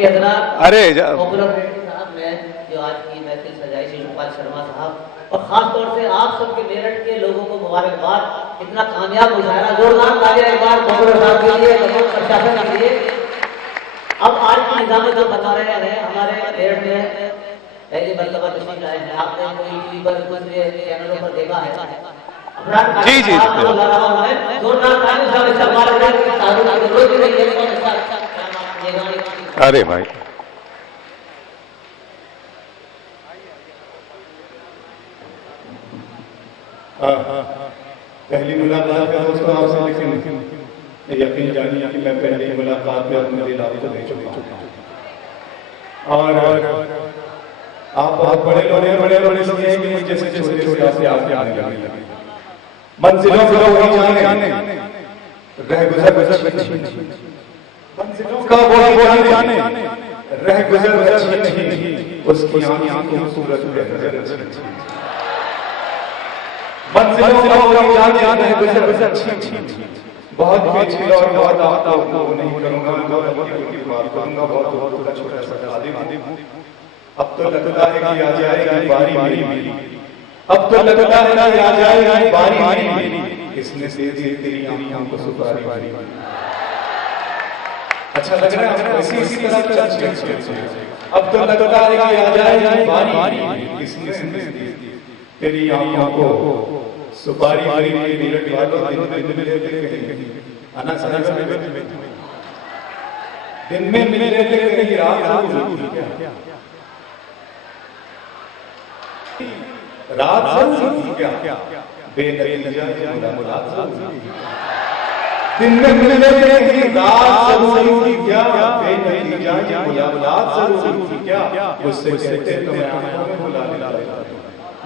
के हज़रात, अरे पॉपुलर साहब ने जो आज की महफिल सजाई शिवपाल शर्मा साहब और खास तौर से आप सबके मेरठ के लोगों को मुबारकबाद, इतना कामयाब मुजाहरा, जोरदार तालियां एक बार पॉपुलर साहब के लिए, प्रशासन के लिए। अब आज की निजाम जो बता रहे हैं हमारे मेरठ में पहली मरतबा तशरीफ लाए हैं, आपने कोई टीवी पर दूसरे चैनलों पर देखा है। जी जी जोरदार अरे भाई पहली मुलाकात में दोस्तों आपसे, लेकिन यकीन जानिए कि मैं पहली मुलाकात में अपने दिल आपको दे चुका हूं। और आप बहुत बड़े लोग हैं, बड़े लोग इसलिए कि मुझे जैसे छोटे छोटे आपसे आने लगे मंजिलों को वही जाने, रह गुजर मंजिलों का वही जाने, रह गुजर नहीं, उसकी आंखों की खूबसूरत नजर अच्छी, मंजिलों का वही जाने, रह गुजर बहुत पेचीदा और बहुत आता वो नहीं करूंगा, मैं बहुत की बात करूंगा, बहुत छोटा सा आदिम हूं। अब तो लगता है कि आ जाएगी बारी मेरी, अब तो लगता है कि आ जाएगी बारी मेरी, किसने दे दी तेरी आंखों को सुपारी बारी। अच्छा लग रहा है आपको? इसी तरह चलते अब तो लगता है कि आ जाएगी बारी, किसने दे दी तेरी आंखों को सुपारी बारी मेरे वालों दिन में लेते कहीं आना सना दिन में मिले लेते कहीं रात जरूर रात जरूर क्या बेनतीजा मुलाकात दिन में मिले लेते कहीं रात जरूर क्या बेनतीजा मुलाकात जरूर क्या उससे कहते तो मैं आंखों में बुला लेता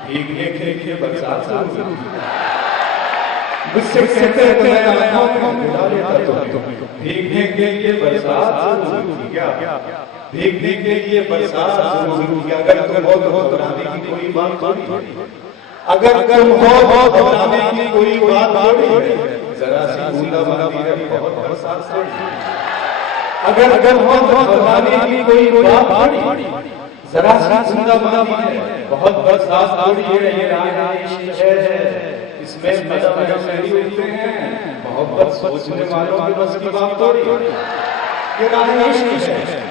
भीगने के बरसात जरूर मुझसे कहते तो मैं आंखों में बुला लेता भीगने के लिए बरसात जरूर क्या भीगने के लिए बरसात जरूर क्या। अगर तुम हो तो घबराने की कोई बात थोड़ी, अगर तुम हो घबराने की कोई बात थोड़ी, जरा सी बूंदाबांदी है बहुत बरसात थोड़ी, अगर हो तो घबराने की कोई बात थोड़ी, जरा सी बूंदाबांदी है बहुत बरसात थोड़ी है। ये राह इश्क है, इसमें कदम नहीं उठते हैं, मोहब्बत सोचने वालों के बस की बात थोड़ी, ये राह इश्क है,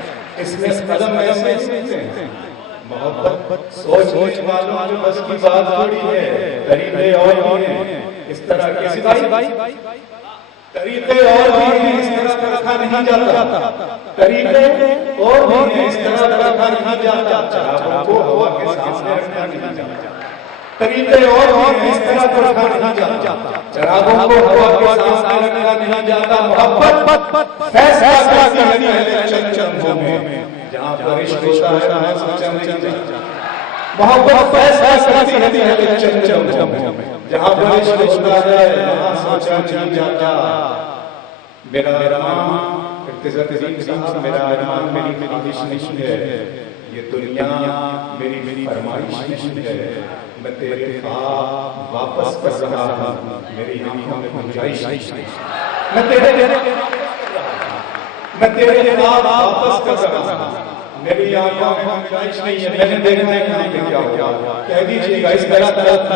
इसमें कदम ऐसे उठते हैं, मोहब्बत सोचने वालों के बस की बात थोड़ी है। तरीके और भी हैं इस तरह के भाई, तरीके और भी हैं इस तरह का रखा नहीं जाता, तरीके और भी हैं इस तरह का रखा नहीं जाता, चरागों को हवा के सामने रखा नहीं जाता, तरीके और भी इस तरह का रखा नहीं जाता, चरागों को हवा के सामने रखा नहीं जाता। मोहब्बत फैसला करती है चंचल में, जहां बारिश होता है वहां सच्चा नहीं जाता। मोहब्बत फैसला करती है चंचल में, जहां बारिश होता है वहां सच्चा नहीं जाता। मेरा अरमान मेरा अरमान मेरी ख्वाहिश नहीं है, ये दुनिया मेरी फरमाइश नहीं है, मैं तेरे ख्वाब वापस कर रहा हूं, मेरी आंखों में गुंजाइश नहीं, मैं तेरे ख्वाब वापस कर रहा हूं, मेरी आंखों में गुंजाइश नहीं है। मैंने देखना है क्या होगा, कह दीजिएगा। इस तरह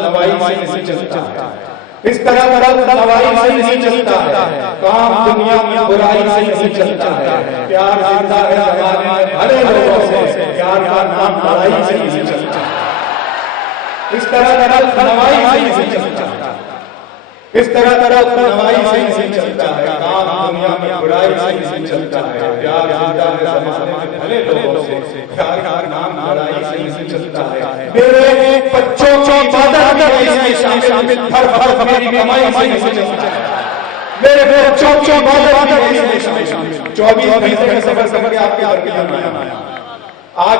दवाई से चलता है, इस तरह दवाई से नहीं चलता है, काम दुनिया में बुराई से नहीं चलता है, प्यार जिंदा है हमारे भले लोगों से, प्यार का नाम लड़ाई से नहीं चलता, इस तरह दवाई से नहीं चलता, इस तरह दवाई से नहीं चलता है, काम दुनिया में बुराई से नहीं चलता है, प्यार जिंदा है हमारे भले लोगों से, प्यार का नाम लड़ाई से नहीं चलता है। मेरे बच्चों की इबादत में इसमें शामिल, हर वक्त मेरी कमाई से नहीं चलता है, मेरे बच्चों की इबादत में इसमें शामिल। 24 घंटे सफर के आपके घर के आना आज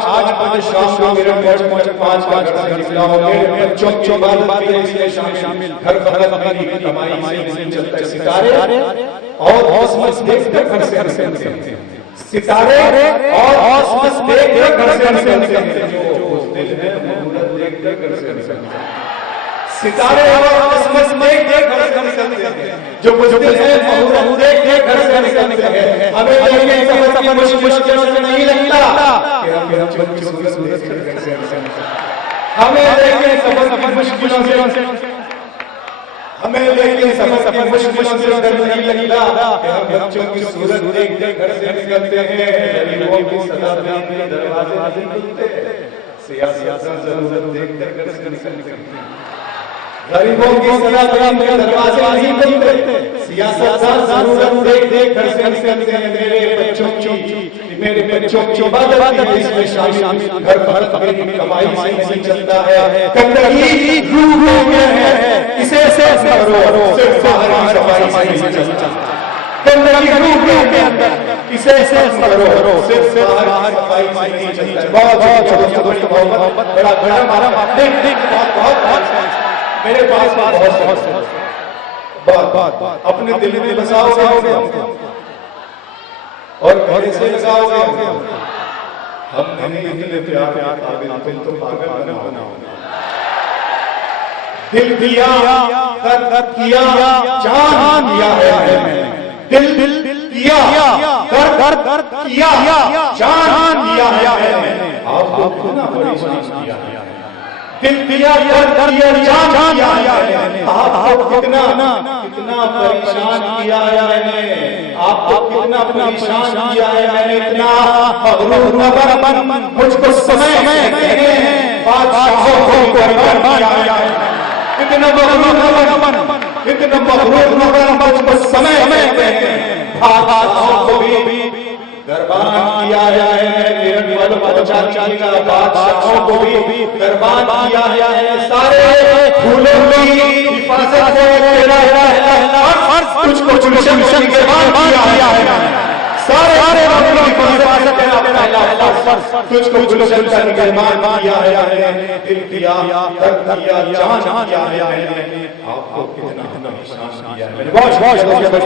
शाम को मेरे 5 घर से निकला हो, मेरे बच्चों की इबादत में इसमें शामिल, हर वक्त मेरी कमाई से नहीं चलता। सितारे और आसमान देख कर घर से निकलते हैं, सितारे और आसमान देख कर घर से निकलते हैं, जो उस दिल में मोहब्बत देख कर घर से निकलते हैं, सितारे और आसमान देख कर घर से निकलते हैं, जो बुझते हैं मोहब्बत देख कर घर से निकलते हैं। हमें सफर मुश्किलों से नहीं लगती, कि हम बच्चों की सूरत से हमें लेके सफर मुश्किलों से हमें लेके सफर मुश्किलों से डर नहीं लगता कि हम बच्चों की सूरत देख देख घर से निकलते हैं गरीबों की सदा अपने दरवाजे नहीं खुलते सियासत जरूरत देख देख घर से निकलते हैं गरीबों की सदा अपने दरवाजे नहीं खुलते सियासत जरूरत देख देख घर से निकलते हैं मेरे बच्चों की इबादत में इसमें शामिल घर भर मेरी कमाई से नहीं चलता है गंदगी रूह में है इसे सिर्फ बाहरी सफाई से नहीं चलता गंदगी रूह के अंदर इसे सिर्फ बाहरी सफाई से नहीं चलता बहुत दोस्त मोहब्बत बड़ा बड़ा हमारा बहुत मेरे पास बहुत अपने दिल में बसाओगे और कैसे लगाओगे हम नहीं इतने प्यार तुम तो पागल बनाओगे दिल दिया कर किया जान दिया है दिल किया कर किया जान दिया है आपको कितना परेशान किया है दिल दिया कर किया जान दिया है आपको कितना परेशान किया है मैंने आपको कितना परेशान किया है मैंने इतना मगरूर न बन मुझको समय कहते हैं बादशाहों को कुर्बान किया है इतना मगरूर न बन मुझको समय कहते हैं बादशाहों को भी कुर्बान किया है किरण वालों का बादशाहों को भी कुर्बान किया है सारे फूलों की हिफाजत से तेरा तुझको गुलशन के बाद किया है सारे फूलों की हिफाजत तेरा पहला फर्ज तुझको गुलशन के बाद किया है दिल दिया कर दिया जान किया है आपको कितना परेशान किया है बहुत